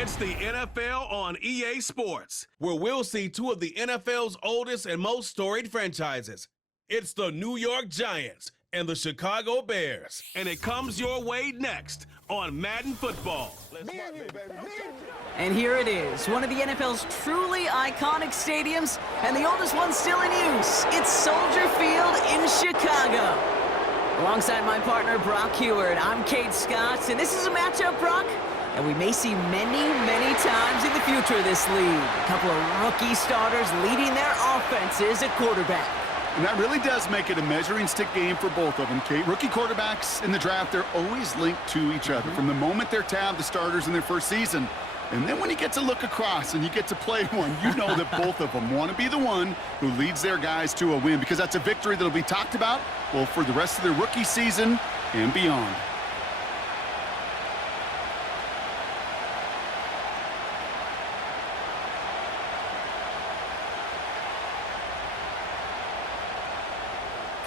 It's the NFL on EA Sports, where we'll see two of the NFL's oldest and most storied franchises. It's the New York Giants and the Chicago Bears. And it comes your way next on Madden Football. And here it is, one of the NFL's truly iconic stadiums, and the oldest one still in use. It's Soldier Field in Chicago. Alongside my partner, Brock Heward, I'm Kate Scott, and this is a matchup, Brock, that we may see many, many times in the future of this league. A couple of rookie starters leading their offenses at quarterback. And that really does make it a measuring stick game for both of them, Kate. Rookie quarterbacks in the draft, they're always linked to each other. From the moment they're tabbed, the starters in their first season. And then when you get to look across and you get to play one, you know that both of them want to be the one who leads their guys to a win, because that's a victory that'll be talked about, well, for the rest of their rookie season and beyond.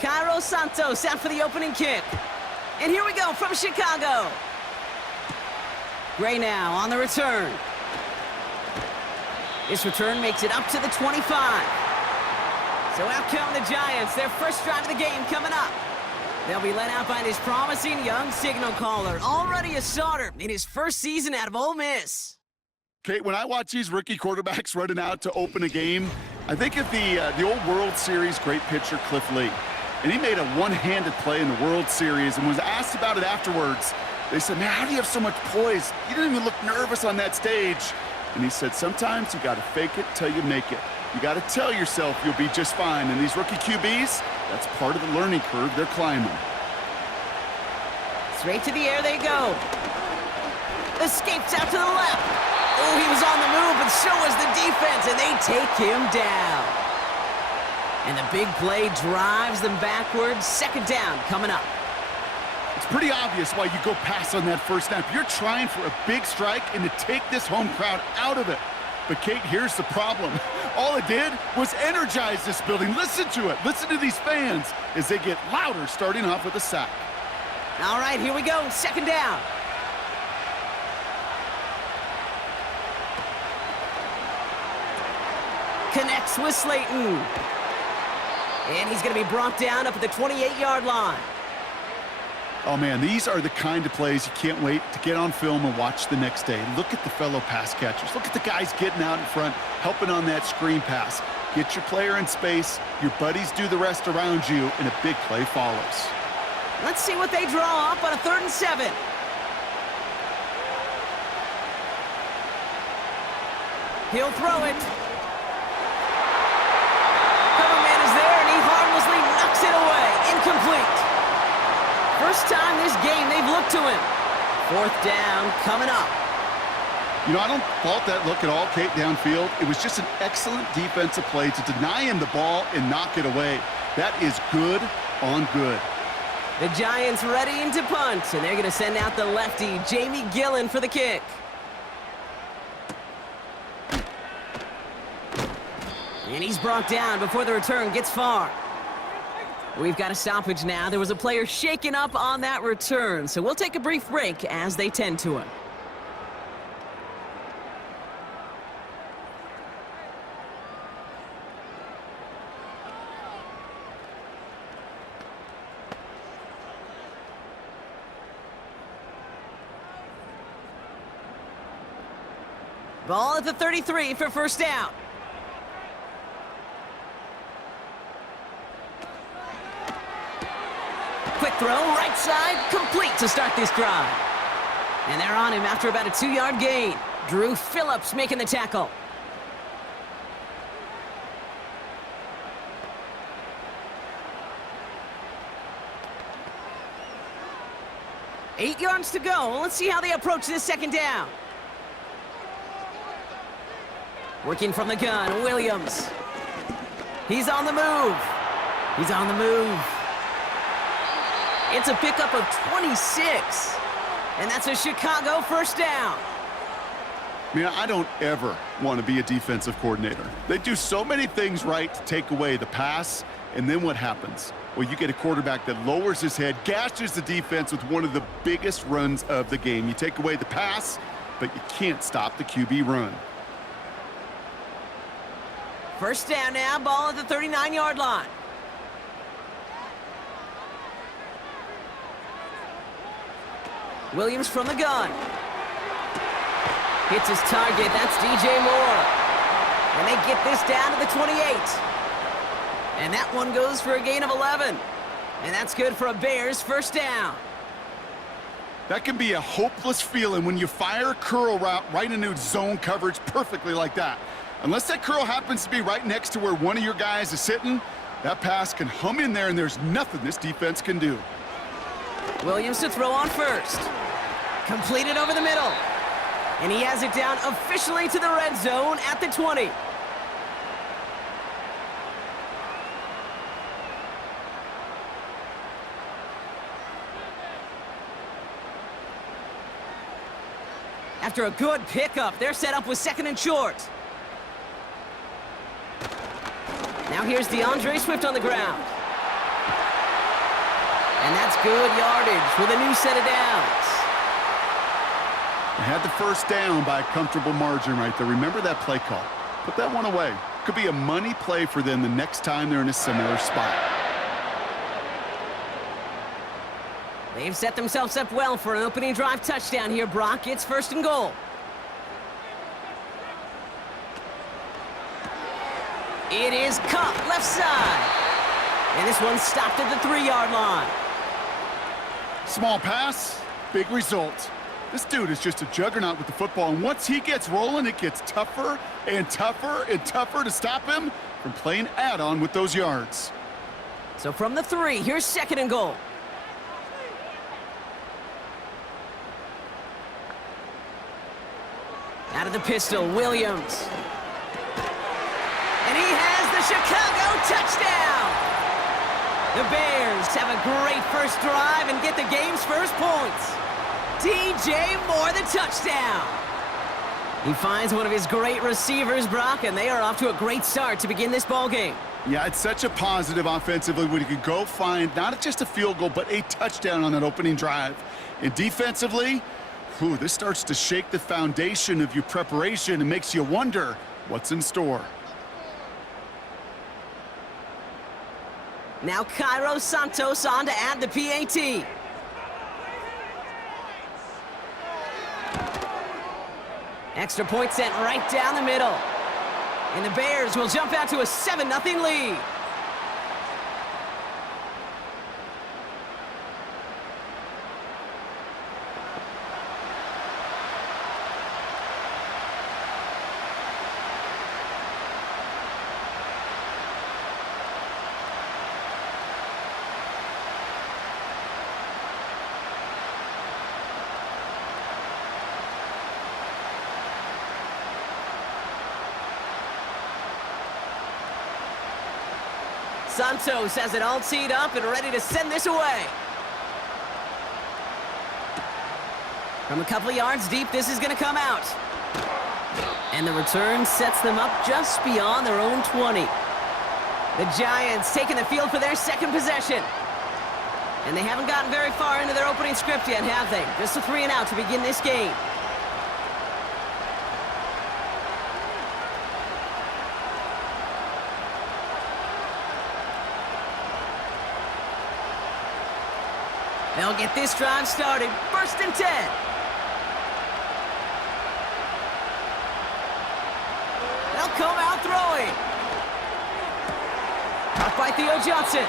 Cairo Santos out for the opening kick. And here we go from Chicago. Gray now on the return. This return makes it up to the 25. So out come the Giants, their first drive of the game coming up. They'll be led out by this promising young signal caller, already a starter in his first season out of Ole Miss. Kate, when I watch these rookie quarterbacks running out to open a game, I think of the old World Series great pitcher Cliff Lee. And he made a one-handed play in the World Series and was asked about it afterwards. They said, man, how do you have so much poise? You didn't even look nervous on that stage. And he said, sometimes you got to fake it till you make it. You got to tell yourself you'll be just fine. And these rookie QBs, that's part of the learning curve they're climbing. Straight to the air they go. Escapes out to the left. Oh, he was on the move, but so was the defense, and they take him down. And the big play drives them backwards. Second down coming up. It's pretty obvious why you go pass on that first snap. You're trying for a big strike and to take this home crowd out of it. But, Kate, here's the problem. All it did was energize this building. Listen to it. Listen to these fans as they get louder, starting off with a sack. All right, here we go. Second down. Connects with Slayton. And he's going to be brought down up at the 28-yard line. Oh, man, these are the kind of plays you can't wait to get on film and watch the next day. Look at the fellow pass catchers. Look at the guys getting out in front, helping on that screen pass. Get your player in space, your buddies do the rest around you, and a big play follows. Let's see what they draw up on a 3rd and 7. He'll throw it. Coverman is there, and he harmlessly knocks it away. Incomplete. First time this game they've looked to him. 4th down coming up. You know, I don't fault that look at all, Kate, downfield. It was just an excellent defensive play to deny him the ball and knock it away. That is good on good. The Giants ready to punt, and they're going to send out the lefty, Jamie Gillen, for the kick. And he's brought down before the return gets far. We've got a stoppage now. There was a player shaken up on that return, so we'll take a brief break as they tend to him. Ball at the 33 for first down. Quick throw, right side, complete to start this drive. And they're on him after about a 2-yard gain. Drew Phillips making the tackle. Eight yards to go. Let's see how they approach this second down. Working from the gun, Williams. He's on the move. He's on the move. It's a pickup of 26. And that's a Chicago first down. Man, I don't ever want to be a defensive coordinator. They do so many things right to take away the pass, and then what happens? Well, you get a quarterback that lowers his head, gashes the defense with one of the biggest runs of the game. You take away the pass, but you can't stop the QB run. First down now, ball at the 39-yard line. Williams from the gun. Hits his target, that's DJ Moore. And they get this down to the 28. And that one goes for a gain of 11. And that's good for a Bears first down. That can be a hopeless feeling when you fire a curl route right into zone coverage perfectly like that. Unless that curl happens to be right next to where one of your guys is sitting, that pass can hum in there and there's nothing this defense can do. Williams to throw on first. Completed over the middle. And he has it down officially to the red zone at the 20. After a good pickup, they're set up with second and short. Now here's DeAndre Swift on the ground. And that's good yardage with a new set of downs. They had the first down by a comfortable margin right there. Remember that play call. Put that one away. Could be a money play for them the next time they're in a similar spot. They've set themselves up well for an opening drive touchdown here, Brock. It's first and goal. It is caught left side. And this one's stopped at the 3-yard line. Small pass, big result. This dude is just a juggernaut with the football, and once he gets rolling, it gets tougher and tougher and tougher to stop him from playing add-on with those yards. So from the 3, here's second and goal. Out of the pistol, Williams. And he has the Chicago touchdown! The Bears have a great first drive and get the game's first points. DJ Moore, the touchdown. He finds one of his great receivers, Brock, and they are off to a great start to begin this ball game. Yeah, it's such a positive offensively when you could go find not just a field goal, but a touchdown on that opening drive. And defensively, this starts to shake the foundation of your preparation and makes you wonder what's in store. Now Cairo Santos on to add the PAT. Extra point sent right down the middle. And the Bears will jump out to a 7-0 lead. Santos has it all teed up and ready to send this away. From a couple of yards deep, this is going to come out. And the return sets them up just beyond their own 20. The Giants taking the field for their second possession. And they haven't gotten very far into their opening script yet, have they? Just a 3 and out to begin this game. They'll get this drive started. First and 10. They'll come out throwing. Caught by Theo Johnson.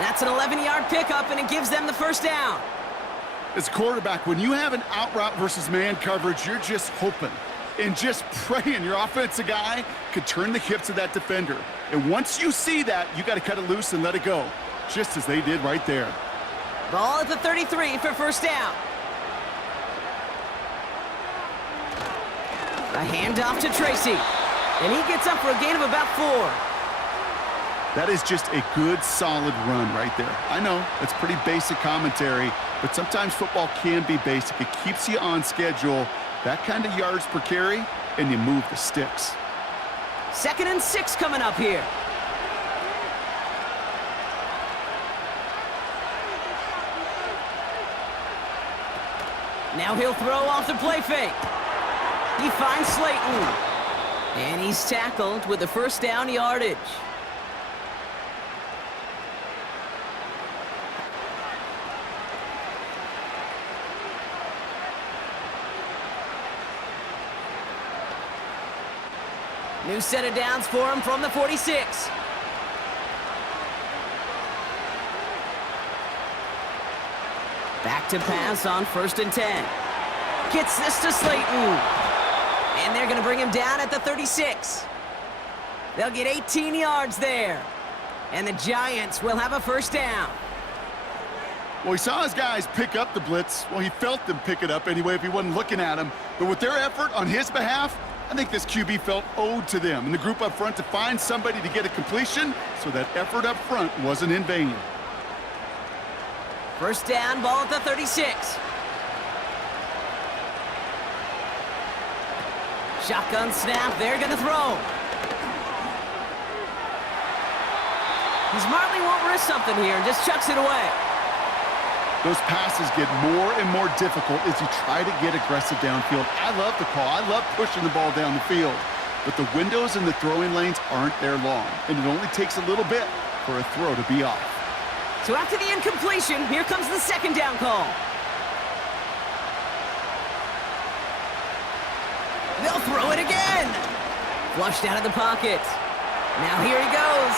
That's an 11-yard pickup, and it gives them the first down. As a quarterback, when you have an out route versus man coverage, you're just hoping and just praying your offensive guy could turn the hips of that defender. And once you see that, you got to cut it loose and let it go, just as they did right there. Ball at the 33 for first down. A handoff to Tracy. And he gets up for a gain of about 4. That is just a good, solid run right there. I know, it's pretty basic commentary, but sometimes football can be basic. It keeps you on schedule, that kind of yards per carry, and you move the sticks. 2nd and 6 coming up here. Now he'll throw off the play fake. He finds Slayton. And he's tackled with the first down yardage. New set of downs for him from the 46. Back to pass on 1st and 10. Gets this to Slayton. And they're going to bring him down at the 36. They'll get 18 yards there. And the Giants will have a first down. Well, he saw his guys pick up the blitz. Well, he felt them pick it up anyway if he wasn't looking at him. But with their effort on his behalf, I think this QB felt owed to them and the group up front to find somebody to get a completion, so that effort up front wasn't in vain. First down, ball at the 36. Shotgun snap, they're going to throw. He smartly won't risk something here and just chucks it away. Those passes get more and more difficult as you try to get aggressive downfield. I love the call. I love pushing the ball down the field. But the windows in the throwing lanes aren't there long, and it only takes a little bit for a throw to be off. So after the incompletion, here comes the second down call. They'll throw it again. Flushed out of the pocket. Now here he goes.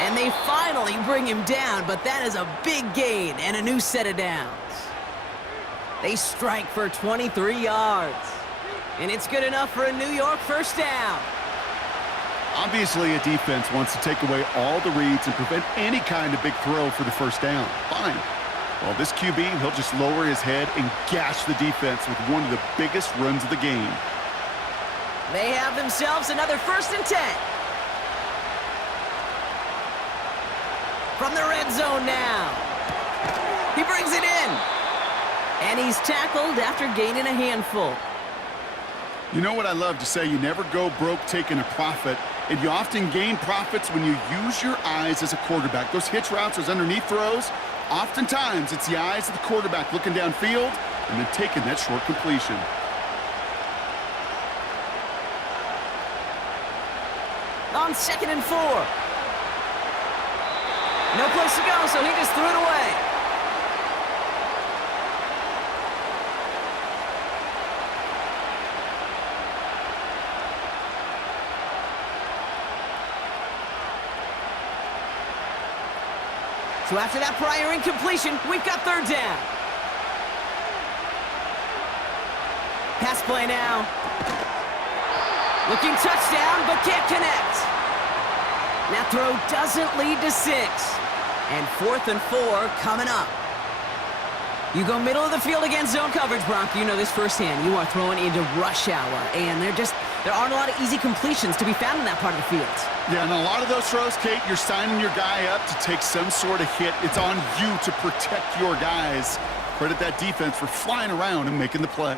And they finally bring him down, but that is a big gain and a new set of downs. They strike for 23 yards. And it's good enough for a New York first down. Obviously, a defense wants to take away all the reads and prevent any kind of big throw for the first down. Fine. Well, this QB, he'll just lower his head and gash the defense with one of the biggest runs of the game. They have themselves another 1st and 10. From the red zone now. He brings it in. And he's tackled after gaining a handful. You know what I love to say? You never go broke taking a profit, and you often gain profits when you use your eyes as a quarterback. Those hitch routes, those underneath throws, oftentimes it's the eyes of the quarterback looking downfield and then taking that short completion. On 2nd and 4. No place to go, so he just threw it away. So after that prior incompletion, we've got 3rd down. Pass play now. Looking touchdown, but can't connect. That throw doesn't lead to 6. And 4th and 4 coming up. You go middle of the field against zone coverage, Brock. You know this firsthand. You are throwing into rush hour, and there aren't a lot of easy completions to be found in that part of the field. Yeah, and a lot of those throws, Kate, you're signing your guy up to take some sort of hit. It's on you to protect your guys. Credit that defense for flying around and making the play.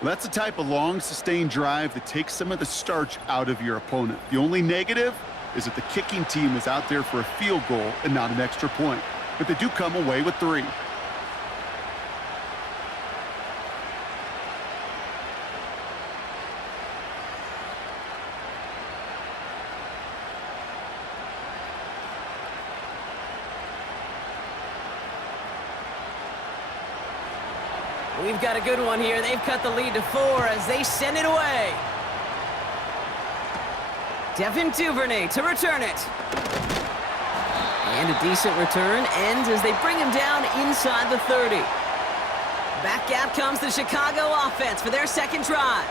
Well, that's the type of long, sustained drive that takes some of the starch out of your opponent. The only negative is that the kicking team is out there for a field goal and not an extra point. But they do come away with 3. We've got a good one here. They've cut the lead to 4 as they send it away. Devin Duvernay to return it. And a decent return ends as they bring him down inside the 30. Back out comes the Chicago offense for their 2nd drive.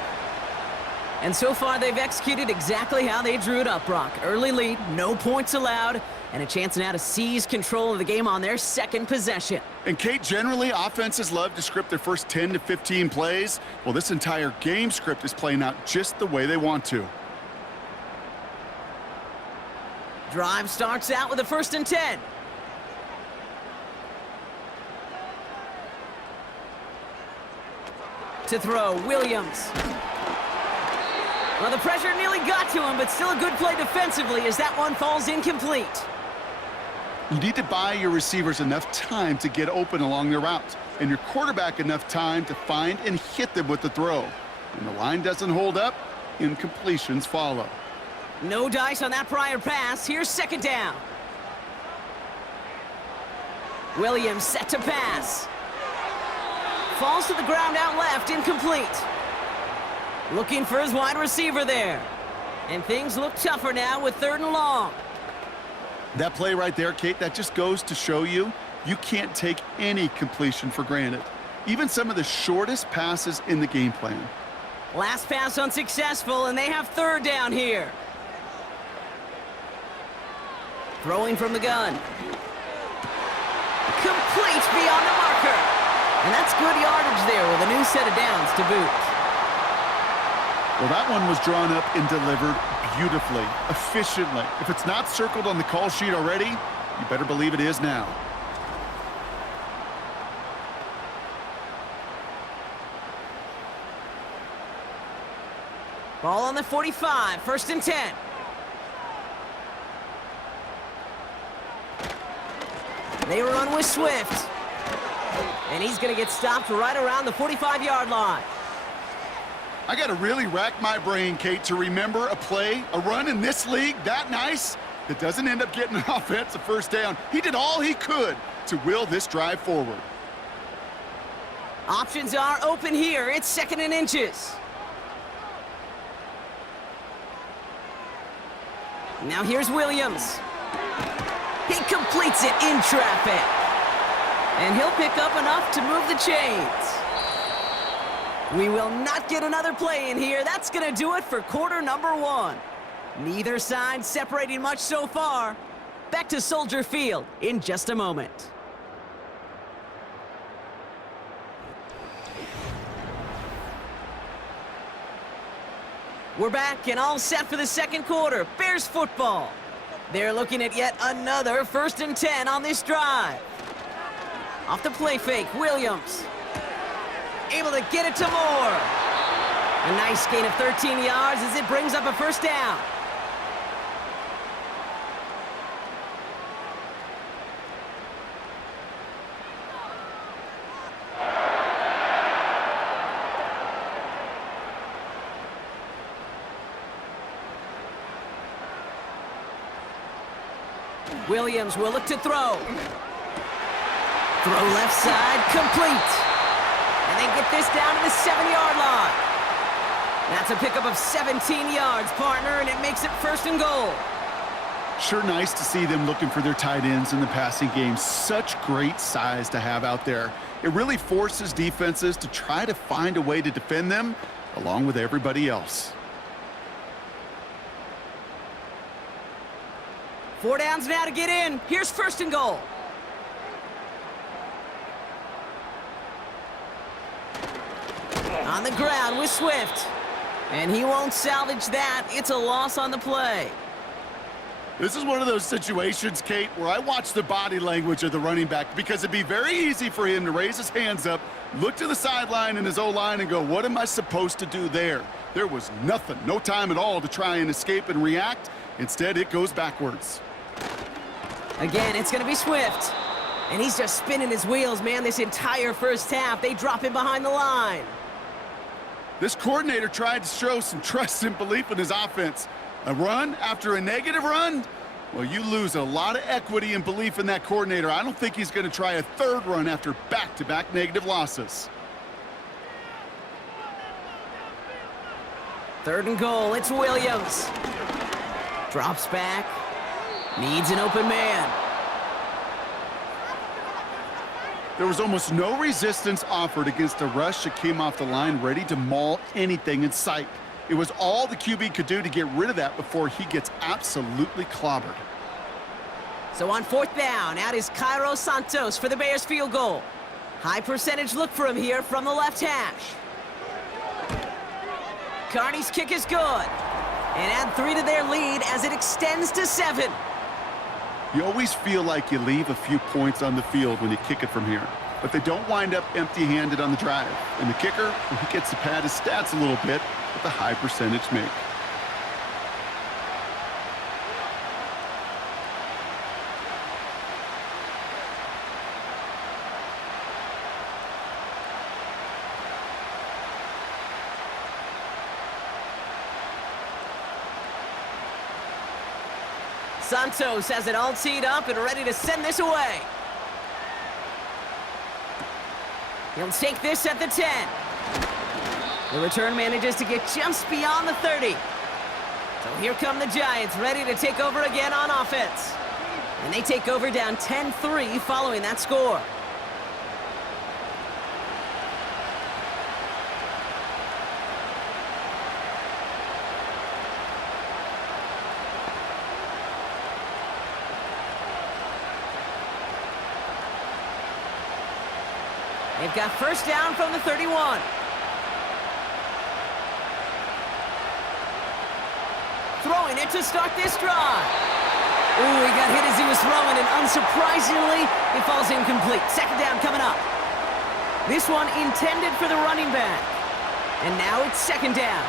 And so far, they've executed exactly how they drew it up, Brock. Early lead, no points allowed, and a chance now to seize control of the game on their 2nd possession. And, Kate, generally, offenses love to script their first 10 to 15 plays. Well, this entire game script is playing out just the way they want to. Drive starts out with a 1st and 10. To throw, Williams. Well, the pressure nearly got to him, but still a good play defensively as that one falls incomplete. You need to buy your receivers enough time to get open along their routes. and your quarterback enough time to find and hit them with the throw. When the line doesn't hold up, incompletions follow. No dice on that prior pass. Here's second down. Williams set to pass. Falls to the ground out left, incomplete. Looking for his wide receiver there. And things look tougher now with 3rd and long. That play right there, Kate, that just goes to show you can't take any completion for granted. Even some of the shortest passes in the game plan. Last pass unsuccessful, and they have 3rd down here. Throwing from the gun. Complete beyond the marker. And that's good yardage there with a new set of downs to boot. Well, that one was drawn up and delivered beautifully, efficiently. If it's not circled on the call sheet already, you better believe it is now. Ball on the 45, 1st and 10. They run with Swift. And he's going to get stopped right around the 45-yard line. I got to really rack my brain, Kate, to remember a play, a run in this league that nice that doesn't end up getting an offensive first down. He did all he could to will this drive forward. Options are open here. It's 2nd and inches. Now here's Williams. He completes it in traffic. And he'll pick up enough to move the chains. We will not get another play in here. That's going to do it for quarter number 1. Neither side separating much so far. Back to Soldier Field in just a moment. We're back and all set for the 2nd quarter. Bears football. They're looking at yet another 1st and 10 on this drive. Off the play fake, Williams. Able to get it to Moore. A nice gain of 13 yards as it brings up a 1st down. Williams will look to throw. Throw left side, complete. And they get this down to the 7-yard line. That's a pickup of 17 yards, partner, and it makes it 1st and goal. Sure nice to see them looking for their tight ends in the passing game. Such great size to have out there. It really forces defenses to try to find a way to defend them along with everybody else. 4 downs now to get in. Here's 1st and goal. On the ground with Swift. And he won't salvage that. It's a loss on the play. This is one of those situations, Kate, where I watch the body language of the running back because it'd be very easy for him to raise his hands up, look to the sideline in his O-line and go, what am I supposed to do there? There was nothing, no time at all to try and escape and react. Instead, it goes backwards. Again, it's going to be Swift. And he's just spinning his wheels, man, this entire 1st half. They drop him behind the line. This coordinator tried to show some trust and belief in his offense. A run after a negative run? Well, you lose a lot of equity and belief in that coordinator. I don't think he's going to try a 3rd run after back-to-back negative losses. 3rd and goal, it's Williams. Drops back. Needs an open man. There was almost no resistance offered against a rush that came off the line ready to maul anything in sight. It was all the QB could do to get rid of that before he gets absolutely clobbered. So on 4th down, out is Cairo Santos for the Bears field goal. High percentage look for him here from the left hash. Carney's kick is good. And add 3 to their lead as it extends to 7. You always feel like you leave a few points on the field when you kick it from here. But they don't wind up empty-handed on the drive. And the kicker, he gets to pad his stats a little bit with a high percentage make. Santos has it all teed up and ready to send this away. He'll take this at the 10. The return manages to get just beyond the 30. So here come the Giants, ready to take over again on offense. And they take over down 10-3 following that score. They've got first down from the 31. Throwing it to start this drive. Ooh, he got hit as he was throwing, and unsurprisingly, it falls incomplete. Second down coming up. This one intended for the running back. And now it's second down.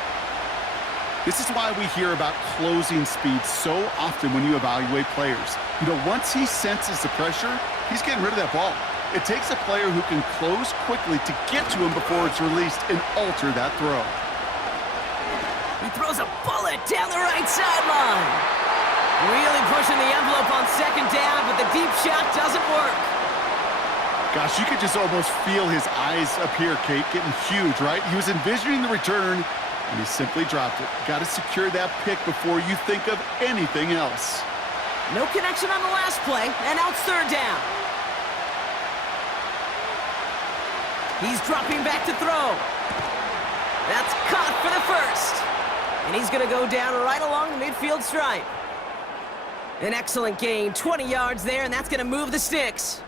This is why we hear about closing speed so often when you evaluate players. You know, once he senses the pressure, he's getting rid of that ball. It takes a player who can close quickly to get to him before it's released and alter that throw. He throws a bullet down the right sideline. Really pushing the envelope on second down, but the deep shot doesn't work. Gosh, you could just almost feel his eyes up here, Kate, getting huge, right? He was envisioning the return, and he simply dropped it. Got to secure that pick before you think of anything else. No connection on the last play, and now it's third down. He's dropping back to throw. That's caught for the first. And he's going to go down right along the midfield stripe. An excellent gain, 20 yards there, and that's going to move the sticks.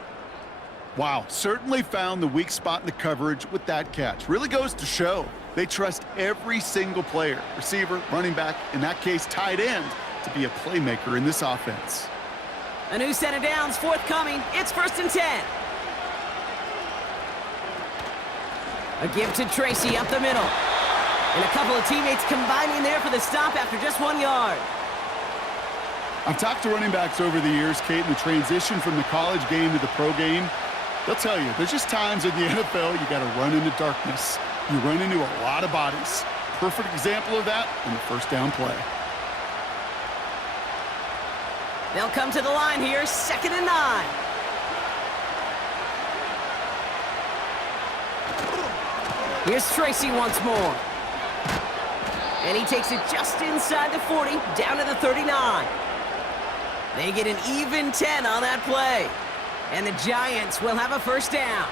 Wow, certainly found the weak spot in the coverage with that catch. Really goes to show they trust every single player, receiver, running back, in that case, tight end, to be a playmaker in this offense. A new set of downs forthcoming. It's first and 10. A give to Tracy up the middle. And a couple of teammates combining there for the stop after just 1 yard. I've talked to running backs over the years, Kate, in the transition from the college game to the pro game. They'll tell you, there's just times in the NFL you got to run into darkness. You run into a lot of bodies. Perfect example of that in the first down play. They'll come to the line here, 2nd and 9. Here's Tracy once more. And he takes it just inside the 40, down to the 39. They get an even 10 on that play. And the Giants will have a first down.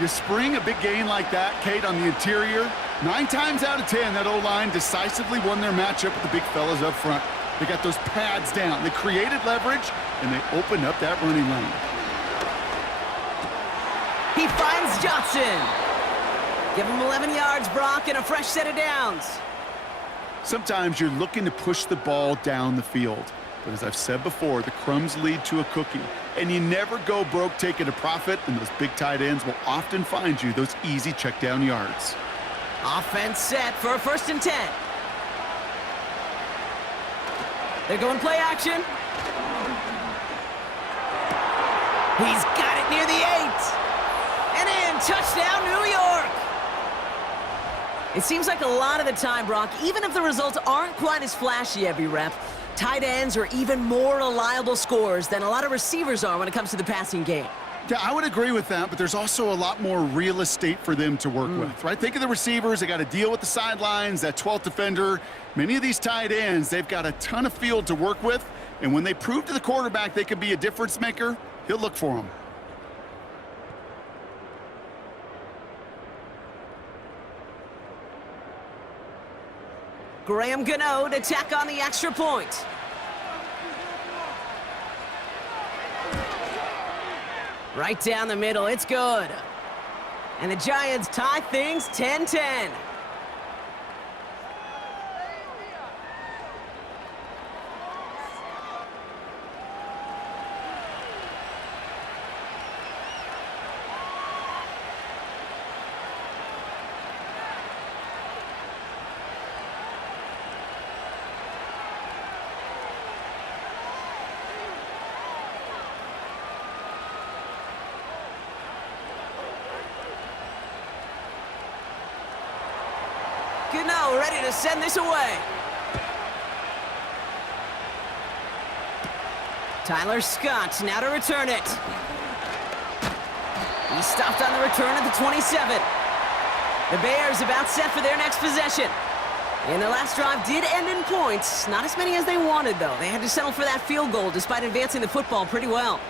You spring a big gain like that, Kate, on the interior. 9 times out of 10, that O-line decisively won their matchup with the big fellas up front. They got those pads down. They created leverage, and they opened up that running lane. He finds Johnson. Give him 11 yards, Brock, and a fresh set of downs. Sometimes you're looking to push the ball down the field. But as I've said before, the crumbs lead to a cookie. And you never go broke taking a profit, and those big tight ends will often find you those easy check down yards. Offense set for a first and 10. They're going play action. He's got it near the 8. And in, touchdown, New York. It seems like a lot of the time, Brock, even if the results aren't quite as flashy every rep, tight ends are even more reliable scorers than a lot of receivers are when it comes to the passing game. Yeah, I would agree with that, but there's also a lot more real estate for them to work with, right? Think of the receivers. They got to deal with the sidelines, that 12th defender. Many of these tight ends, they've got a ton of field to work with, and when they prove to the quarterback they could be a difference maker, he'll look for them. Graham Gano to tack on the extra point. Right down the middle, it's good. And the Giants tie things 10-10. Gano ready to send this away. Tyler Scott now to return it. He stopped on the return at the 27. The Bears about set for their next possession. And their last drive did end in points. Not as many as they wanted, though. They had to settle for that field goal despite advancing the football pretty well.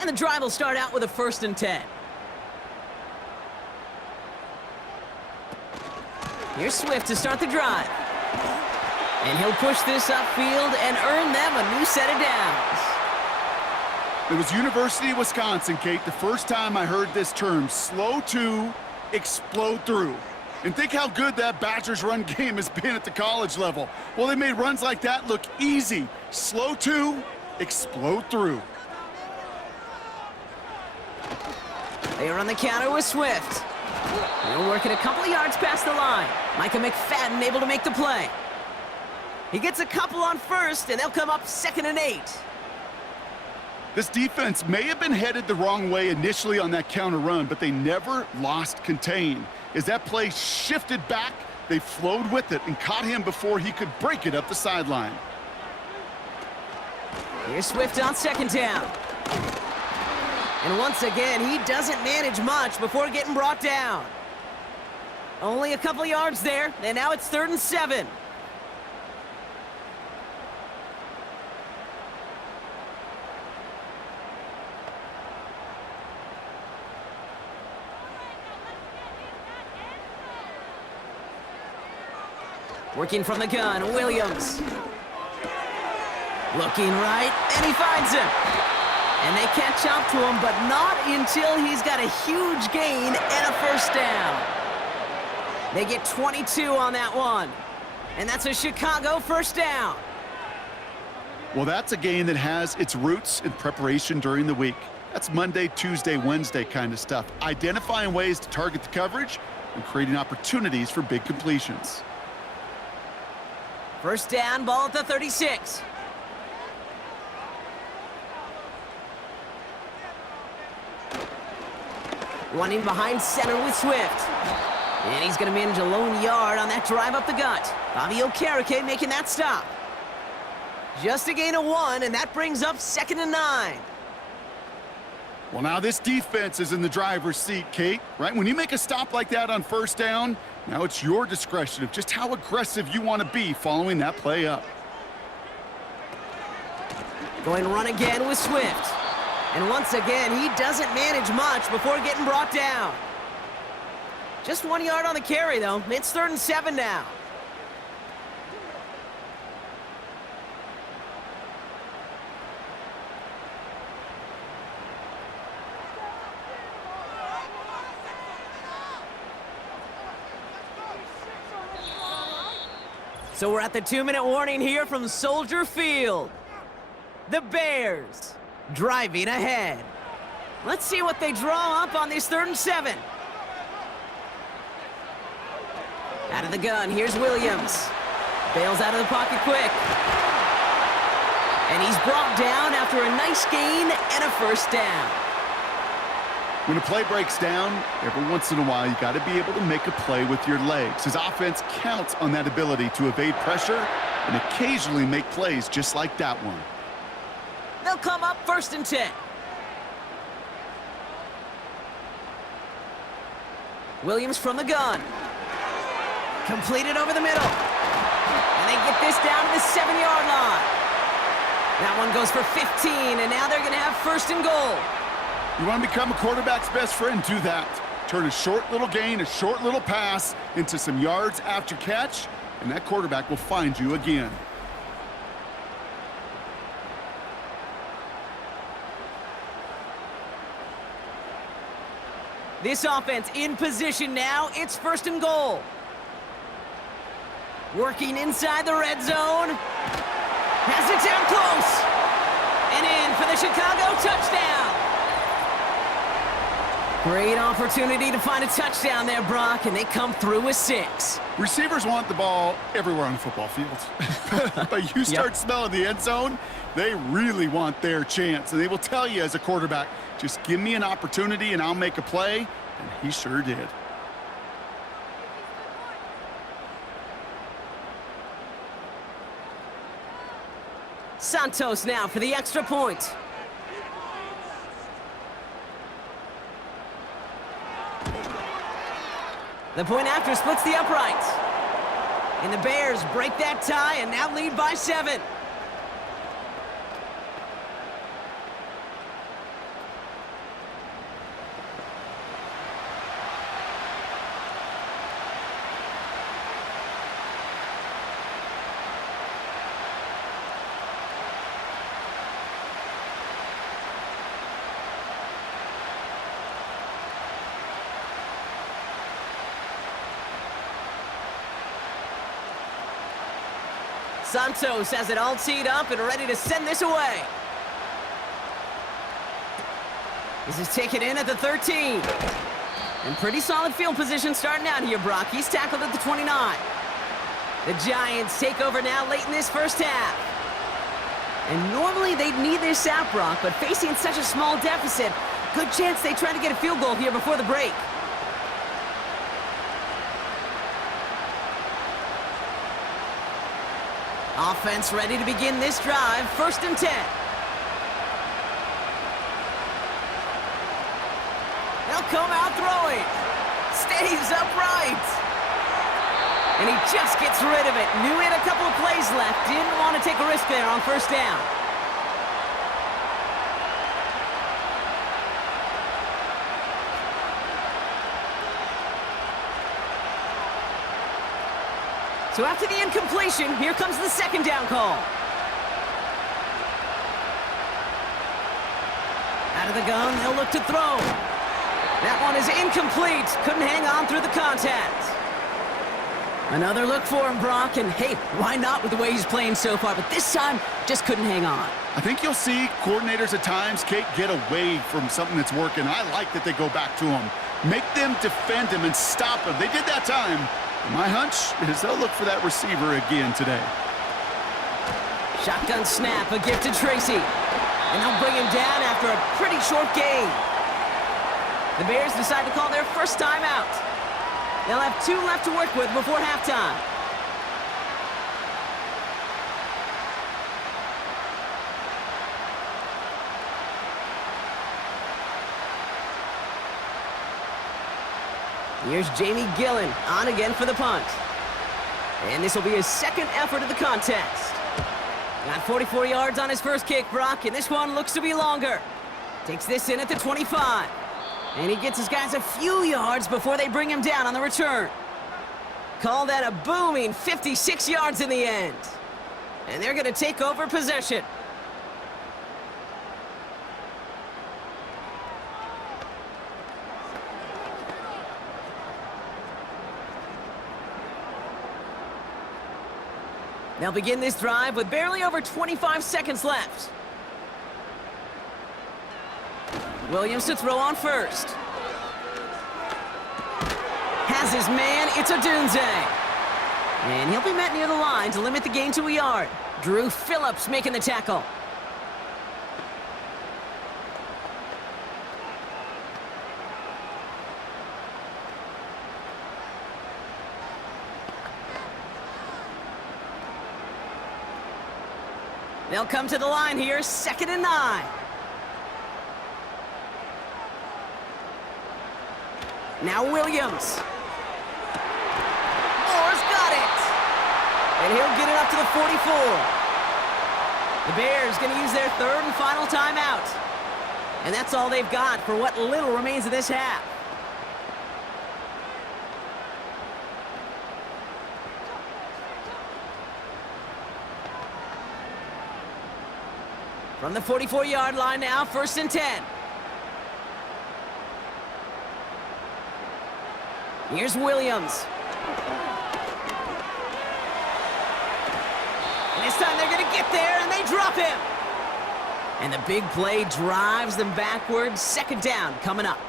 And the drive will start out with a 1st and 10. Here's Swift to start the drive. And he'll push this upfield and earn them a new set of downs. It was University of Wisconsin, Kate, the first time I heard this term, slow to explode through. And think how good that Badgers run game has been at the college level. Well, they made runs like that look easy. Slow to explode through. They are on the counter with Swift. He'll work it a couple of yards past the line. Micah McFadden able to make the play. He gets a couple on 1st, and they'll come up 2nd and 8. This defense may have been headed the wrong way initially on that counter run, but they never lost contain. As that play shifted back, they flowed with it and caught him before he could break it up the sideline. Here's Swift on 2nd down. And once again, he doesn't manage much before getting brought down. Only a couple yards there, and now it's 3rd and 7. Working from the gun, Williams. Looking right, and he finds him. And they catch up to him, but not until he's got a huge gain and a 1st down. They get 22 on that one. And that's a Chicago 1st down. Well, that's a game that has its roots in preparation during the week. That's Monday, Tuesday, Wednesday kind of stuff. Identifying ways to target the coverage and creating opportunities for big completions. 1st down, ball at the 36. Running behind center with Swift. And he's going to manage a lone yard on that drive up the gut. Bobby Okereke making that stop. Just a gain of 1, and that brings up 2nd and 9. Well, now this defense is in the driver's seat, Kate, right? When you make a stop like that on 1st down, now it's your discretion of just how aggressive you want to be following that play up. Going to run again with Swift. And once again, he doesn't manage much before getting brought down. Just 1 yard on the carry, though. It's 3rd and 7 now. So we're at the 2-minute warning here from Soldier Field. The Bears driving ahead. Let's see what they draw up on this 3rd and 7. Out of the gun, here's Williams. Bails out of the pocket quick. And he's brought down after a nice gain and a 1st down. When a play breaks down, every once in a while, you got to be able to make a play with your legs. His offense counts on that ability to evade pressure and occasionally make plays just like that one. They'll come up 1st and 10. Williams from the gun. Completed over the middle. And they get this down to the 7-yard line. That one goes for 15, and now they're going to have 1st and goal. You want to become a quarterback's best friend, do that. Turn a short little gain, a short little pass into some yards after catch, and that quarterback will find you again. This offense in position now. It's 1st and goal. Working inside the red zone. Has it down close. And in for the Chicago touchdown. Great opportunity to find a touchdown there, Brock, and they come through with 6. Receivers want the ball everywhere on the football field. But you start smelling the end zone, they really want their chance. And they will tell you as a quarterback, just give me an opportunity and I'll make a play. And he sure did. Santos now for the extra point. The point after splits the uprights. And the Bears break that tie and now lead by 7. Santos has it all teed up and ready to send this away. This is taken in at the 13. And pretty solid field position starting out here, Brock. He's tackled at the 29. The Giants take over now late in this first half. And normally they'd need this out, Brock, but facing such a small deficit, good chance they try to get a field goal here before the break. Offense ready to begin this drive, 1st and 10. They'll come out throwing. Stays upright. And he just gets rid of it. Knew he had a couple of plays left. Didn't want to take a risk there on 1st down. So after the incompletion, here comes the 2nd down call. Out of the gun, they'll look to throw. That one is incomplete. Couldn't hang on through the contact. Another look for him, Brock, and hey, why not with the way he's playing so far? But this time, just couldn't hang on. I think you'll see coordinators at times, Kate, get away from something that's working. I like that they go back to him. Make them defend him and stop him. They did that time. My hunch is they'll look for that receiver again today. Shotgun snap, a gift to Tracy. And they'll bring him down after a pretty short gain. The Bears decide to call their first timeout. They'll have 2 left to work with before halftime. Here's Jamie Gillen on again for the punt. And this will be his 2nd effort of the contest. Got 44 yards on his first kick, Brock, and this one looks to be longer. Takes this in at the 25. And he gets his guys a few yards before they bring him down on the return. Call that a booming 56 yards in the end. And they're going to take over possession. They'll begin this drive with barely over 25 seconds left. Williams to throw on first. Has his man, it's Odunze. And he'll be met near the line to limit the gain to a yard. Drew Phillips making the tackle. They'll come to the line here, 2nd and 9. Now Williams. Moore's got it. And he'll get it up to the 44. The Bears going to use their 3rd and final timeout. And that's all they've got for what little remains of this half. From the 44-yard line now, 1st and 10. Here's Williams. And this time they're going to get there, and they drop him. And the big play drives them backwards. 2nd down coming up.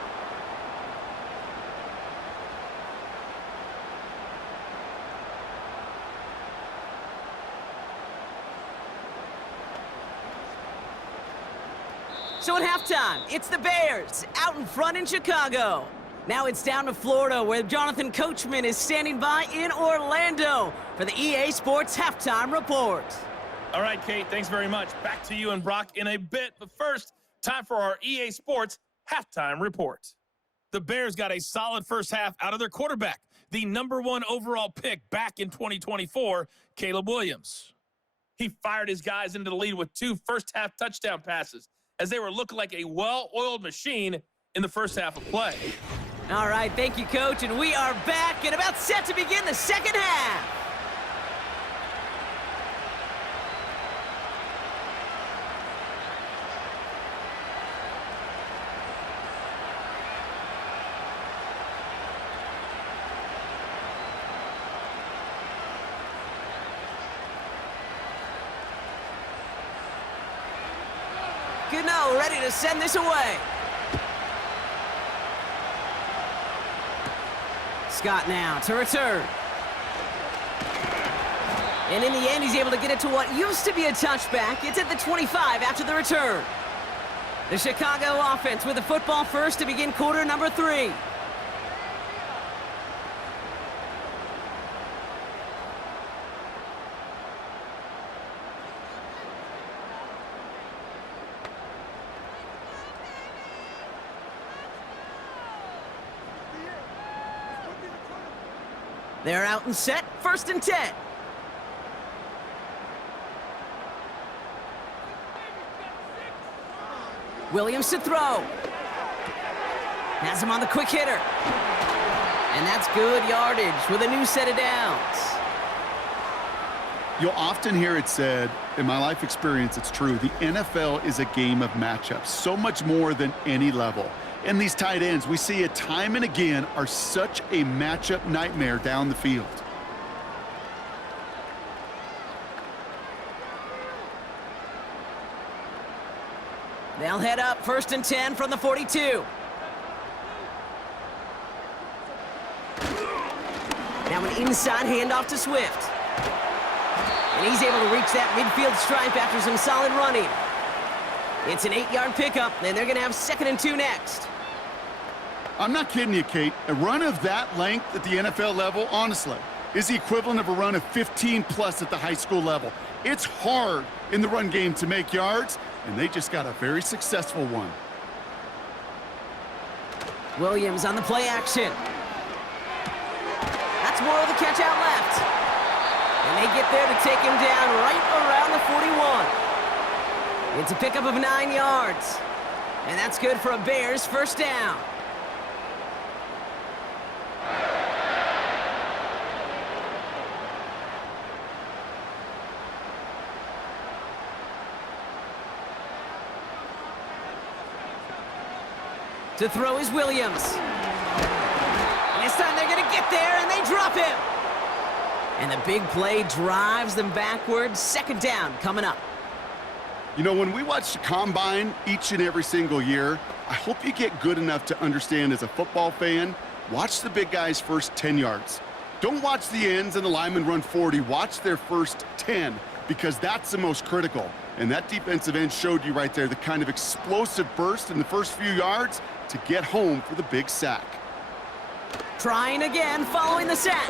So at halftime, it's the Bears out in front in Chicago. Now it's down to Florida, where Jonathan Coachman is standing by in Orlando for the EA Sports Halftime Report. All right, Kate, thanks very much. Back to you and Brock in a bit. But first, time for our EA Sports Halftime Report. The Bears got a solid first half out of their quarterback, the #1 overall pick back in 2024, Caleb Williams. He fired his guys into the lead with 2 first-half touchdown passes, as they were looking like a well-oiled machine in the first half of play. All right, thank you, Coach, and we are back and about set to begin the second half. Gano ready to send this away. Scott now to return. And in the end, he's able to get it to what used to be a touchback. It's at the 25 after the return. The Chicago offense with the football first to begin quarter number 3. They're out and set, 1st and 10. Williams to throw. Has him on the quick hitter. And that's good yardage with a new set of downs. You'll often hear it said, in my life experience, it's true, the NFL is a game of matchups, so much more than any level. And these tight ends, we see it time and again, are such a matchup nightmare down the field. They'll head up 1st and 10 from the 42. Now an inside handoff to Swift. And he's able to reach that midfield stripe after some solid running. It's an 8-yard pickup, and they're going to have 2nd and 2 next. I'm not kidding you, Kate. A run of that length at the NFL level, honestly, is the equivalent of a run of 15+ at the high school level. It's hard in the run game to make yards, and they just got a very successful one. Williams on the play action. That's more of the catch out left. And they get there to take him down right around the 41. It's a pickup of 9 yards. And that's good for a Bears first down. To throw is Williams. And this time they're going to get there, and they drop him. And the big play drives them backwards. 2nd down coming up. You know, when we watch the Combine each and every single year, I hope you get good enough to understand as a football fan, watch the big guys' first 10 yards. Don't watch the ends and the linemen run 40. Watch their first 10, because that's the most critical. And that defensive end showed you right there the kind of explosive burst in the first few yards to get home for the big sack. Trying again following the sack.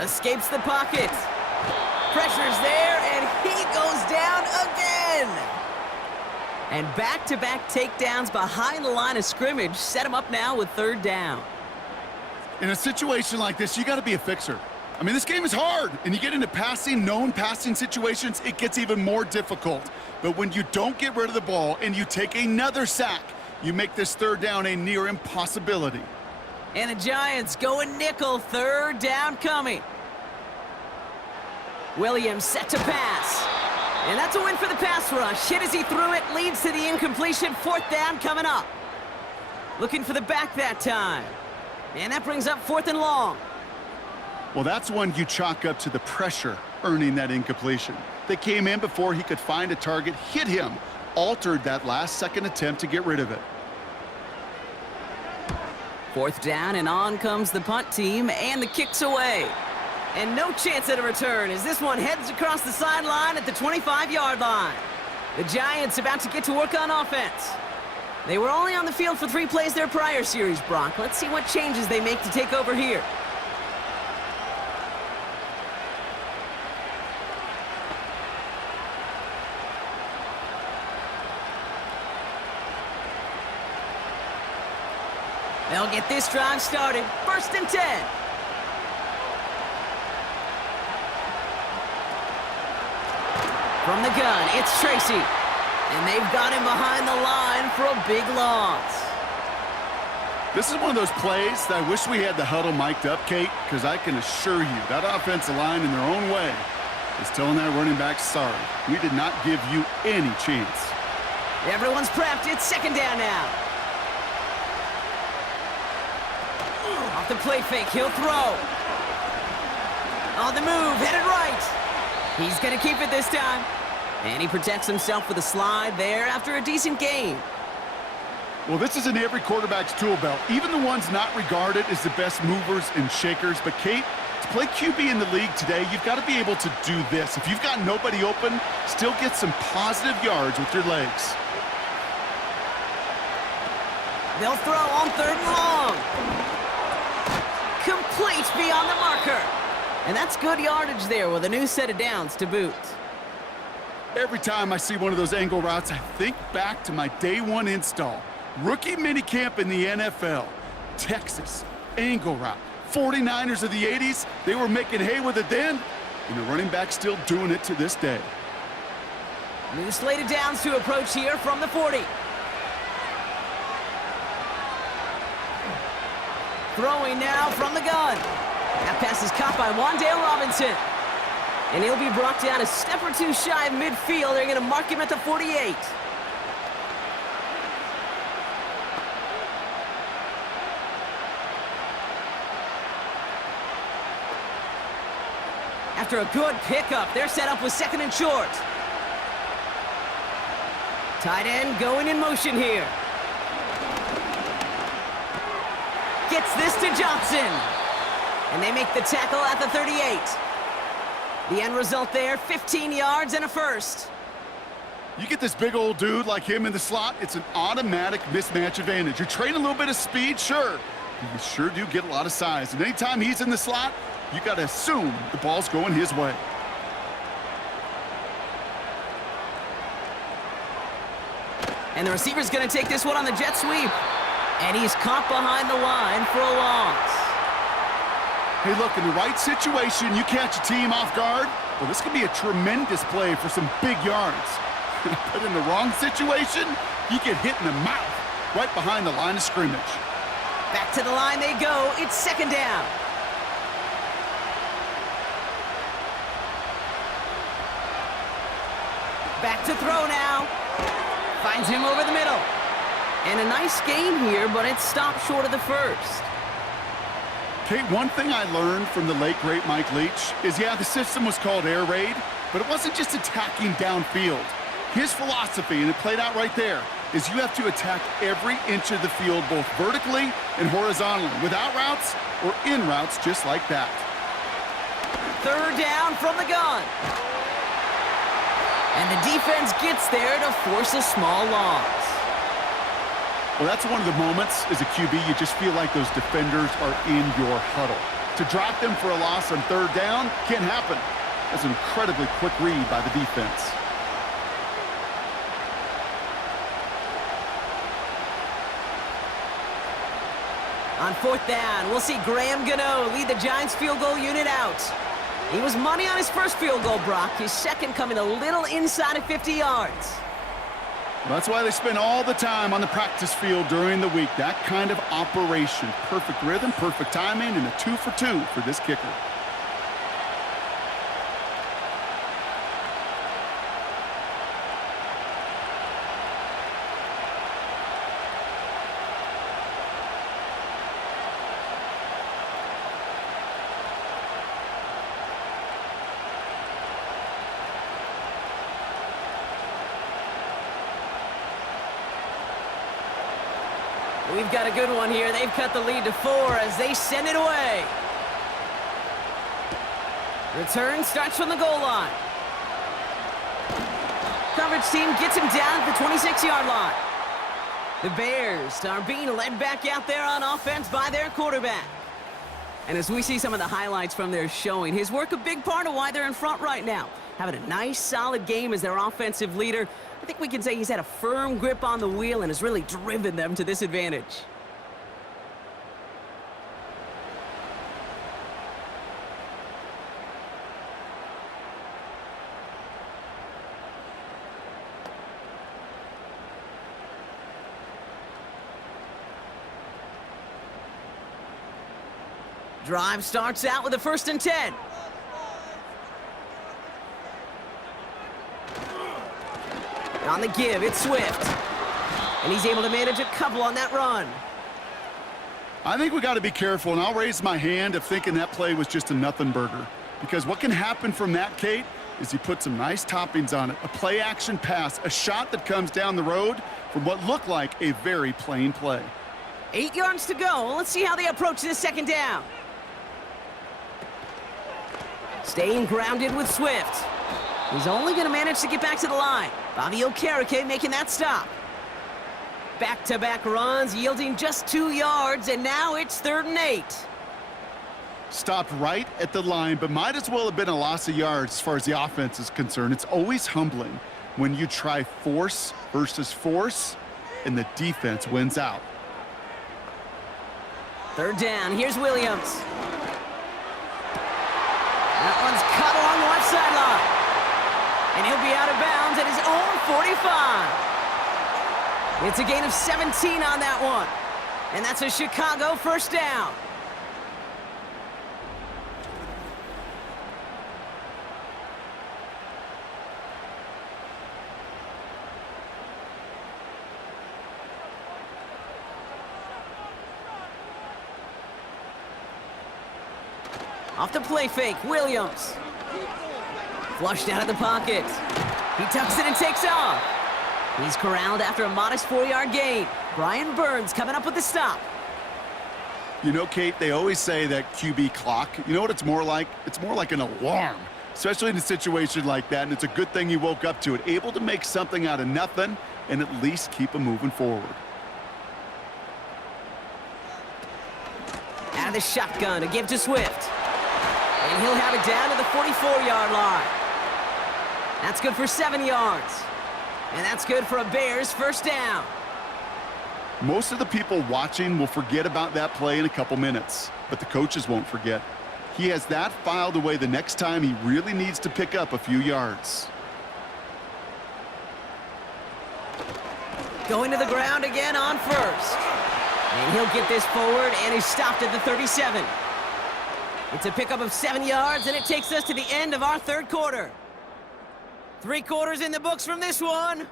Escapes the pocket. Pressure's there, and he goes down again. And back-to-back takedowns behind the line of scrimmage set him up now with 3rd down. In a situation like this, you got to be a fixer. I mean, this game is hard, and you get into known passing situations, it gets even more difficult. But when you don't get rid of the ball and you take another sack, you make this 3rd down a near impossibility. And the Giants going nickel, 3rd down coming. Williams set to pass. And that's a win for the pass rush. Hit as he threw it, leads to the incompletion. 4th down coming up. Looking for the back that time. And that brings up 4th and long. Well, that's one you chalk up to the pressure earning that incompletion. They came in before he could find a target, hit him, altered that last-second attempt to get rid of it. 4th down, and on comes the punt team, and the kick's away. And no chance at a return as this one heads across the sideline at the 25-yard line. The Giants about to get to work on offense. They were only on the field for 3 plays their prior series, Brock. Let's see what changes they make to take over here. They'll get this drive started. 1st and 10. From the gun, it's Tracy. And they've got him behind the line for a big loss. This is one of those plays that I wish we had the huddle mic'd up, Kate, because I can assure you that offensive line in their own way is telling that running back, sorry, we did not give you any chance. Everyone's prepped. It's 2nd down now. Off the play fake, he'll throw. On the move, headed right. He's going to keep it this time. And he protects himself with a slide there after a decent gain. Well, this is in every quarterback's tool belt, even the ones not regarded as the best movers and shakers. But, Kate, to play QB in the league today, you've got to be able to do this. If you've got nobody open, still get some positive yards with your legs. They'll throw on 3rd and long. Complete beyond the marker. And that's good yardage there with a new set of downs to boot. Every time I see one of those angle routes, I think back to my day 1 install. Rookie minicamp in the NFL. Texas, angle route. 49ers of the 80s, they were making hay with it then, and the running back still doing it to this day. New slate of downs to approach here from the 40. Throwing now from the gun. That pass is caught by Wan'Dale Robinson. And he'll be brought down a step or 2 shy of midfield. They're going to mark him at the 48. After a good pickup, they're set up with 2nd and short. Tight end going in motion here. Gets this to Johnson. And they make the tackle at the 38. The end result there, 15 yards and a first. You get this big old dude like him in the slot, it's an automatic mismatch advantage. You're trading a little bit of speed, sure. You sure do get a lot of size. And anytime he's in the slot, you got to assume the ball's going his way. And the receiver's going to take this one on the jet sweep. And he's caught behind the line for a loss. Hey, look, in the right situation, you catch a team off guard. Well, this could be a tremendous play for some big yards. But in the wrong situation, you get hit in the mouth right behind the line of scrimmage. Back to the line they go. It's 2nd down. Back to throw now. Finds him over the middle. And a nice gain here, but it stopped short of the first. Kate, one thing I learned from the late, great Mike Leach is, yeah, the system was called air raid, but it wasn't just attacking downfield. His philosophy, and it played out right there, is you have to attack every inch of the field, both vertically and horizontally, without routes or in routes just like that. 3rd down from the gun. And the defense gets there to force a small loss. Well, that's one of the moments as a QB, you just feel like those defenders are in your huddle. To drop them for a loss on 3rd down can't happen. That's an incredibly quick read by the defense. On 4th down, we'll see Graham Gano lead the Giants field goal unit out. He was money on his first field goal, Brock. His second coming a little inside of 50 yards. Well, that's why they spend all the time on the practice field during the week. That kind of operation. Perfect rhythm, perfect timing, and a 2 for 2 for this kicker. We've got a good one here. They've cut the lead to 4 as they send it away. Return starts from the goal line. coverage team gets him down at the 26-yard line. The Bears are being led back out there on offense by their quarterback. And as we see some of the highlights from their showing, his work a big part of why they're in front right now. Having a nice, solid game as their offensive leader. I think we can say he's had a firm grip on the wheel and has really driven them to this advantage. Drive starts out with a 1st and 10. On the give, it's Swift. And he's able to manage a couple on that run. I think we got to be careful, and I'll raise my hand if thinking that play was just a nothing burger. Because what can happen from that, Kate, is you put some nice toppings on it. A play-action pass, a shot that comes down the road from what looked like a very plain play. 8 yards to go. Let's see how they approach this 2nd down. Staying grounded with Swift. He's only going to manage to get back to the line. Bobby Okereke making that stop. Back-to-back runs, yielding just 2 yards, and now it's 3rd and 8. Stopped right at the line, but might as well have been a loss of yards as far as the offense is concerned. It's always humbling when you try force versus force, and the defense wins out. 3rd down, here's Williams. That one's cut along the left sideline. And he'll be out of bounds at his own 45. It's a gain of 17 on that one. And that's a Chicago 1st down. Off the play fake, Williams. Flushed out of the pocket. He tucks it and takes off. He's corralled after a modest 4-yard gain. Brian Burns coming up with the stop. You know, Kate, they always say that QB clock, you know what it's more like? It's more like an alarm, especially in a situation like that, and it's a good thing you woke up to it. Able to make something out of nothing and at least keep them moving forward. Out of the shotgun to give to Swift. And he'll have it down to the 44-yard line. That's good for 7 yards. And that's good for a Bears 1st down. Most of the people watching will forget about that play in a couple minutes, but the coaches won't forget. He has that filed away the next time he really needs to pick up a few yards. Going to the ground again on 1st. And he'll get this forward, and he's stopped at the 37. It's a pickup of 7 yards, and it takes us to the end of our 3rd quarter. 3 quarters in the books from this one.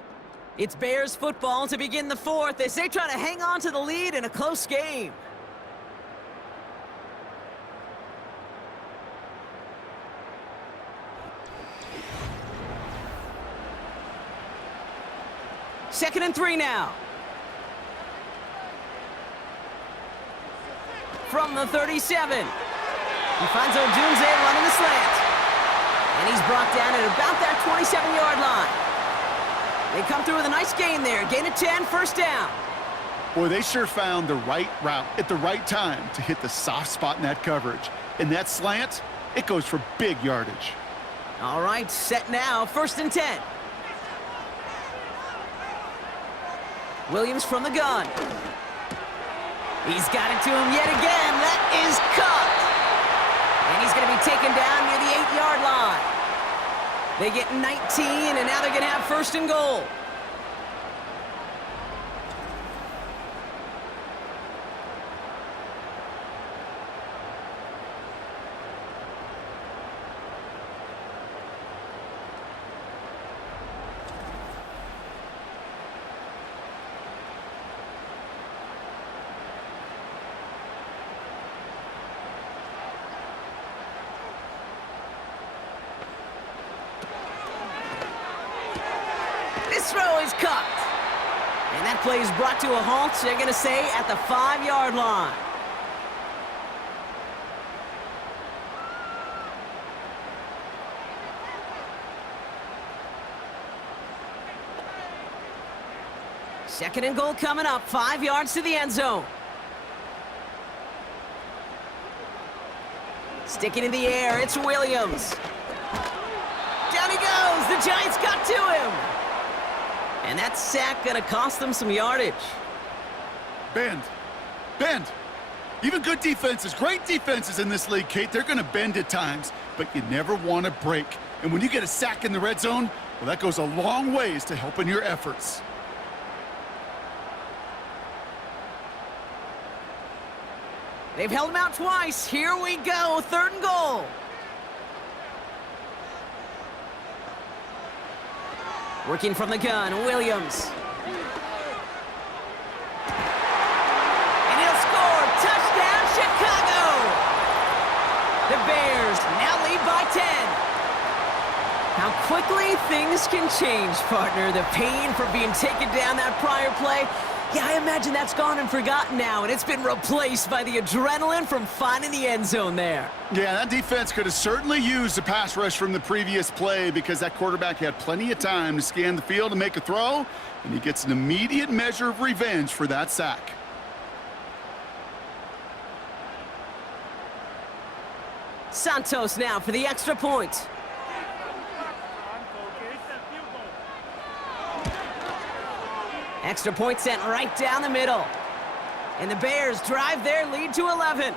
It's Bears football to begin the 4th as they try to hang on to the lead in a close game. Second and 3 now. From the 37. He finds Odunze running the slant. And he's brought down at about that 27-yard line. They come through with a nice gain there. Gain of 10, 1st down. Boy, they sure found the right route at the right time to hit the soft spot in that coverage. And that slant, it goes for big yardage. All right, set now, 1st and 10. Williams from the gun. He's got it to him yet again. That is caught. And he's going to be taken down near the 8-yard line. They get 19, and now they're going to have 1st and goal. This throw is caught. And that play is brought to a halt, they're going to say, at the 5-yard line. Second and goal coming up, 5 yards to the end zone. Sticking in the air, it's Williams. Down he goes, the Giants got to him. And that sack gonna cost them some yardage. Bend. Even good defenses, great defenses in this league, Kate, they're gonna bend at times, but you never want to break. And when you get a sack in the red zone, well, that goes a long ways to helping your efforts. They've held him out twice. Here we go, 3rd and goal. Working from the gun, Williams. And he'll score. Touchdown, Chicago! The Bears now lead by 10. How quickly things can change, partner. The pain from being taken down that prior play. Yeah, I imagine that's gone and forgotten now, and it's been replaced by the adrenaline from finding the end zone there. Yeah, that defense could have certainly used a pass rush from the previous play because that quarterback had plenty of time to scan the field and make a throw, and he gets an immediate measure of revenge for that sack. Santos now for the extra point. Extra point sent right down the middle. And the Bears drive their lead to 11.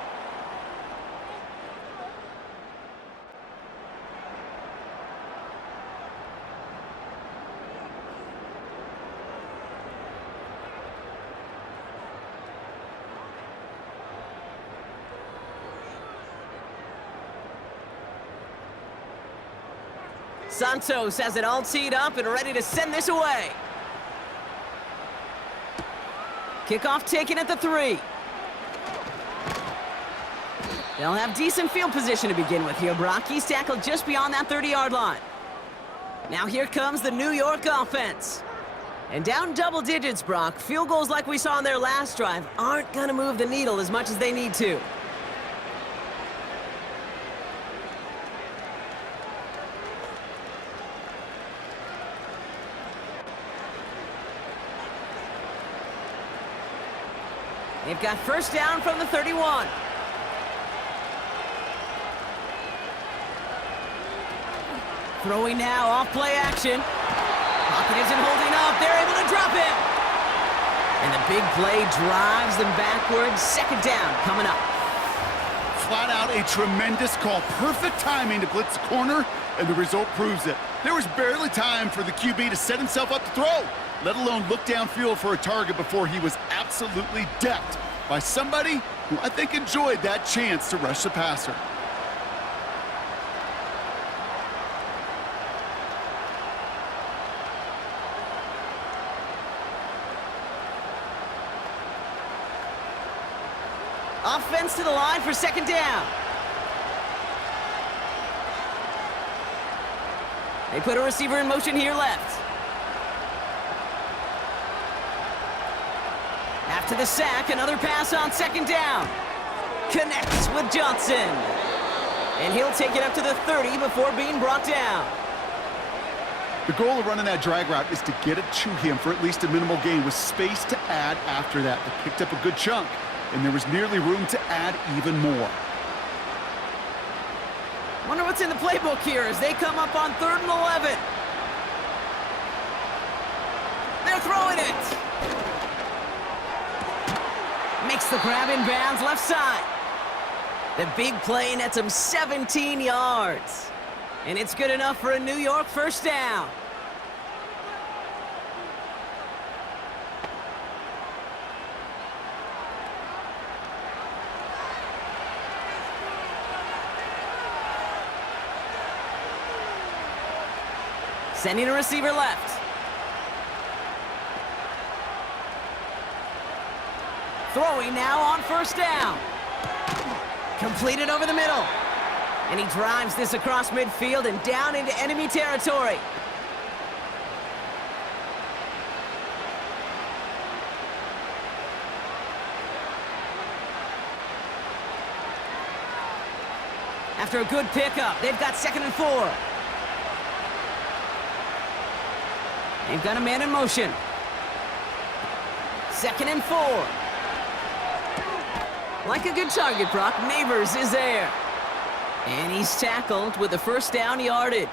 Santos has it all teed up and ready to send this away. Kickoff taken at the 3. They'll have decent field position to begin with here, Brock. He's tackled just beyond that 30-yard line. Now here comes the New York offense. And down double digits, Brock. Field goals like we saw on their last drive aren't going to move the needle as much as they need to. They've got first down from the 31. Throwing now, off play action. Pocket isn't holding up. They're able to drop him. And the big play drives them backwards. Second down coming up. Flat out a tremendous call. Perfect timing to blitz the corner, and the result proves it. There was barely time for the QB to set himself up to throw, let alone look downfield for a target before he was absolutely decked by somebody who I think enjoyed that chance to rush the passer. Offense to the line for second down. They put a receiver in motion here left. After the sack, another pass on second down. Connects with Johnson. And he'll take it up to the 30 before being brought down. The goal of running that drag route is to get it to him for at least a minimal gain with space to add after that. They picked up a good chunk, and there was nearly room to add even more. Wonder what's in the playbook here as they come up on 3rd and 11. They're throwing it. Makes the grab in bounds left side. The big play nets him 17 yards. And it's good enough for a New York first down. Sending a receiver left. Throwing now on first down. Completed over the middle. And he drives this across midfield and down into enemy territory. After a good pickup, they've got 2nd and 4. They've got a man in motion. 2nd and 4. Like a good target, Brock, Neighbors is there. And he's tackled with the first down yardage.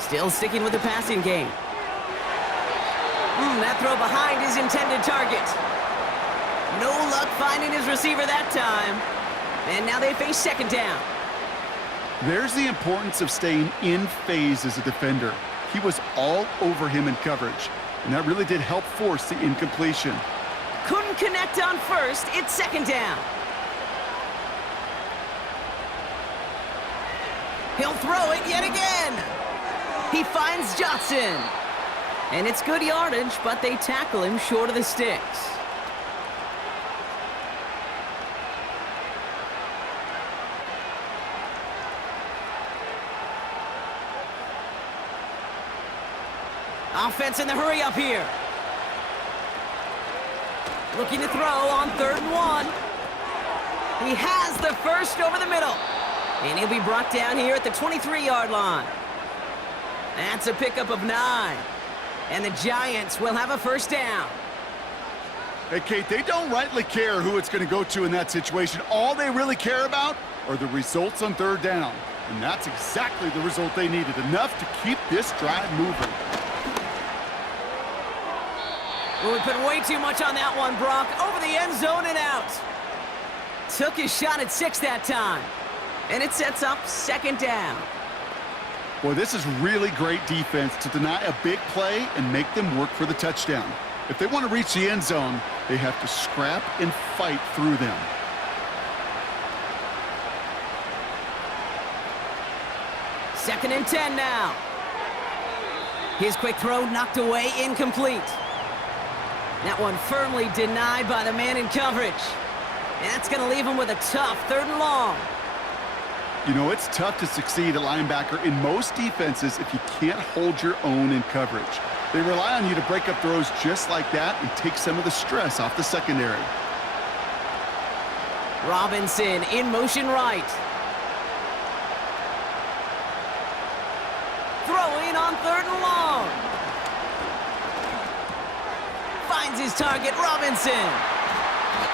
Still sticking with the passing game. That throw behind his intended target. No luck finding his receiver that time. And now they face 2nd down. There's the importance of staying in phase as a defender. He was all over him in coverage, and that really did help force the incompletion. Couldn't connect on first. It's 2nd down. He'll throw it yet again. He finds Johnson. And it's good yardage, but they tackle him short of the sticks. Offense in the hurry up here. Looking to throw on 3rd and 1. He has the first over the middle. And he'll be brought down here at the 23-yard line. That's a pickup of 9. And the Giants will have a first down. Hey, Kate, they don't rightly care who it's going to go to in that situation. All they really care about are the results on 3rd down. And that's exactly the result they needed. Enough to keep this drive moving. Well, we put way too much on that one, Brock. Over the end zone and out. Took his shot at 6 that time. And it sets up 2nd down. Boy, this is really great defense to deny a big play and make them work for the touchdown. If they want to reach the end zone, they have to scrap and fight through them. Second and 10 now. His quick throw knocked away, incomplete. That one firmly denied by the man in coverage. And that's going to leave him with a tough 3rd and long. You know, it's tough to succeed at linebacker in most defenses if you can't hold your own in coverage. They rely on you to break up throws just like that and take some of the stress off the secondary. Robinson in motion right. Throwing on 3rd and long. Finds his target, Robinson.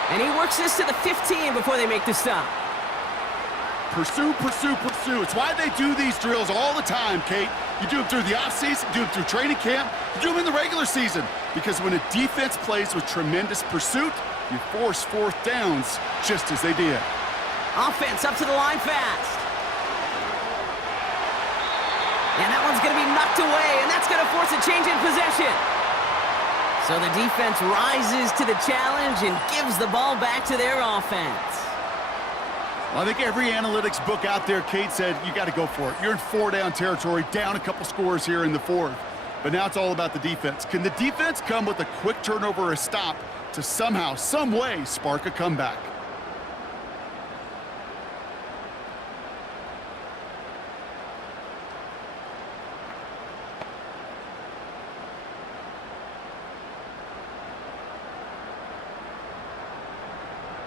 And he works this to the 15 before they make the stop. Pursue, pursue, pursue. It's why they do these drills all the time, Kate. You do them through the offseason, you do them through training camp, you do them in the regular season. Because when a defense plays with tremendous pursuit, you force 4th downs just as they did. Offense up to the line fast. And that one's going to be knocked away, and that's going to force a change in possession. So the defense rises to the challenge and gives the ball back to their offense. Well, I think every analytics book out there, Kate, said you got to go for it. You're in 4-down territory, down a couple scores here in the 4th. But now it's all about the defense. Can the defense come with a quick turnover or a stop to somehow, some way, spark a comeback?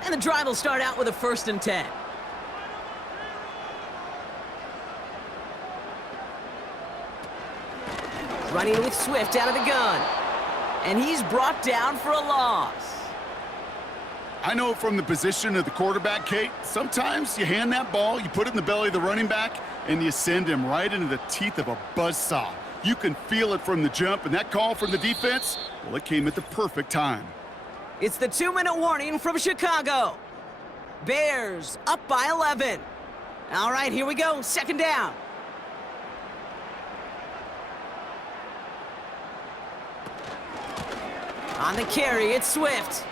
And the drive will start out with a 1st and 10. Running with Swift out of the gun. And he's brought down for a loss. I know from the position of the quarterback, Kate, sometimes you hand that ball, you put it in the belly of the running back, and you send him right into the teeth of a buzzsaw. You can feel it from the jump, and that call from the defense, well, it came at the perfect time. It's the 2-minute warning from Chicago. Bears up by 11. All right, here we go. 2nd down. On the carry, it's Swift.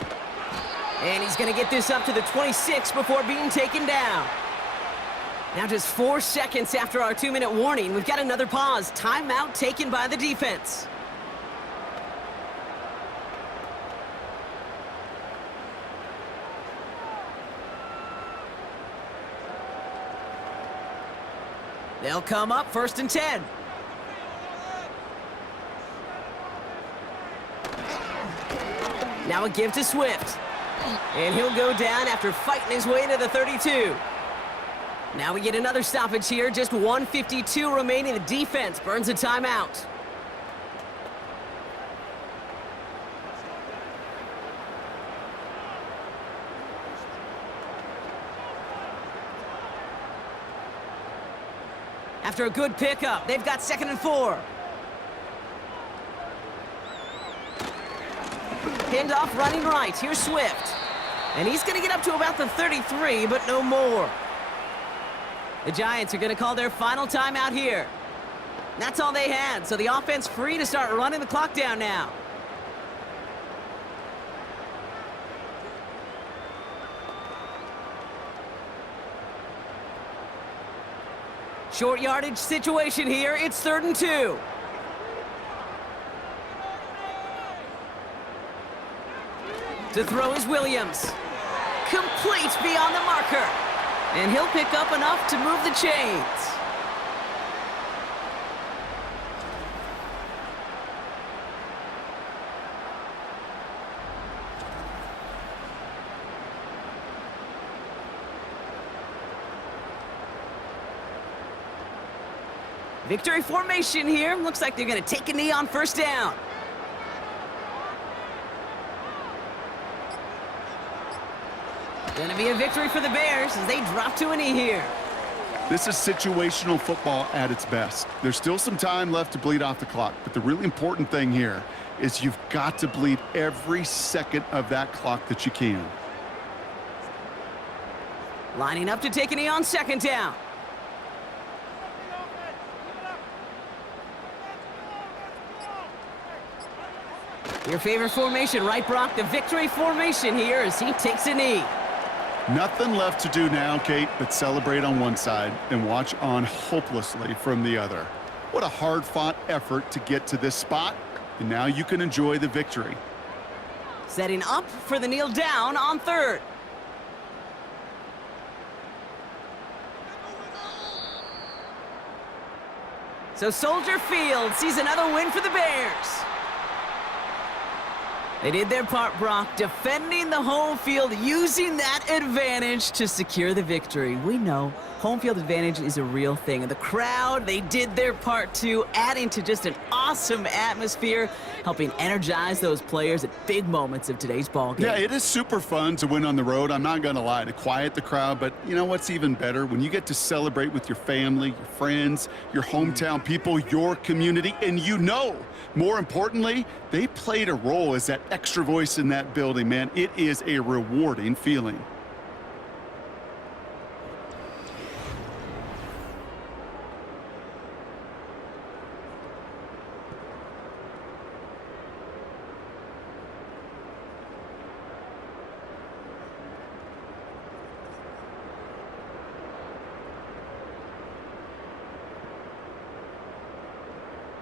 And he's going to get this up to the 26 before being taken down. Now just 4 seconds after our 2-minute warning, we've got another pause. Timeout taken by the defense. They'll come up 1st and 10. Now a give to Swift. And he'll go down after fighting his way to the 32. Now we get another stoppage here. Just 1:52 remaining. The defense burns a timeout. After a good pickup, they've got 2nd and 4. Pinned off running right. Here's Swift. And he's going to get up to about the 33, but no more. The Giants are going to call their final timeout here. That's all they had, so the offense free to start running the clock down now. Short yardage situation here. It's 3rd and 2. To throw is Williams. Complete beyond the marker. And he'll pick up enough to move the chains. Victory formation here. Looks like they're going to take a knee on 1st down. Going to be a victory for the Bears as they drop to a knee here. This is situational football at its best. There's still some time left to bleed off the clock, but the really important thing here is you've got to bleed every second of that clock that you can. Lining up to take a knee on 2nd down. Your favorite formation, right, Brock? The victory formation here as he takes a knee. Nothing left to do now, Kate, but celebrate on one side and watch on hopelessly from the other. What a hard-fought effort to get to this spot, and now you can enjoy the victory. Setting up for the kneel down on 3rd. So Soldier Field sees another win for the Bears. They did their part, Brock, defending the home field, using that advantage to secure the victory. We know home field advantage is a real thing. And the crowd, they did their part too, adding to just an awesome atmosphere, helping energize those players at big moments of today's ballgame. Yeah, it is super fun to win on the road. I'm not going to lie, to quiet the crowd. But you know what's even better? When you get to celebrate with your family, your friends, your hometown people, your community, and you know, more importantly, they played a role as that extra voice in that building, man. It is a rewarding feeling.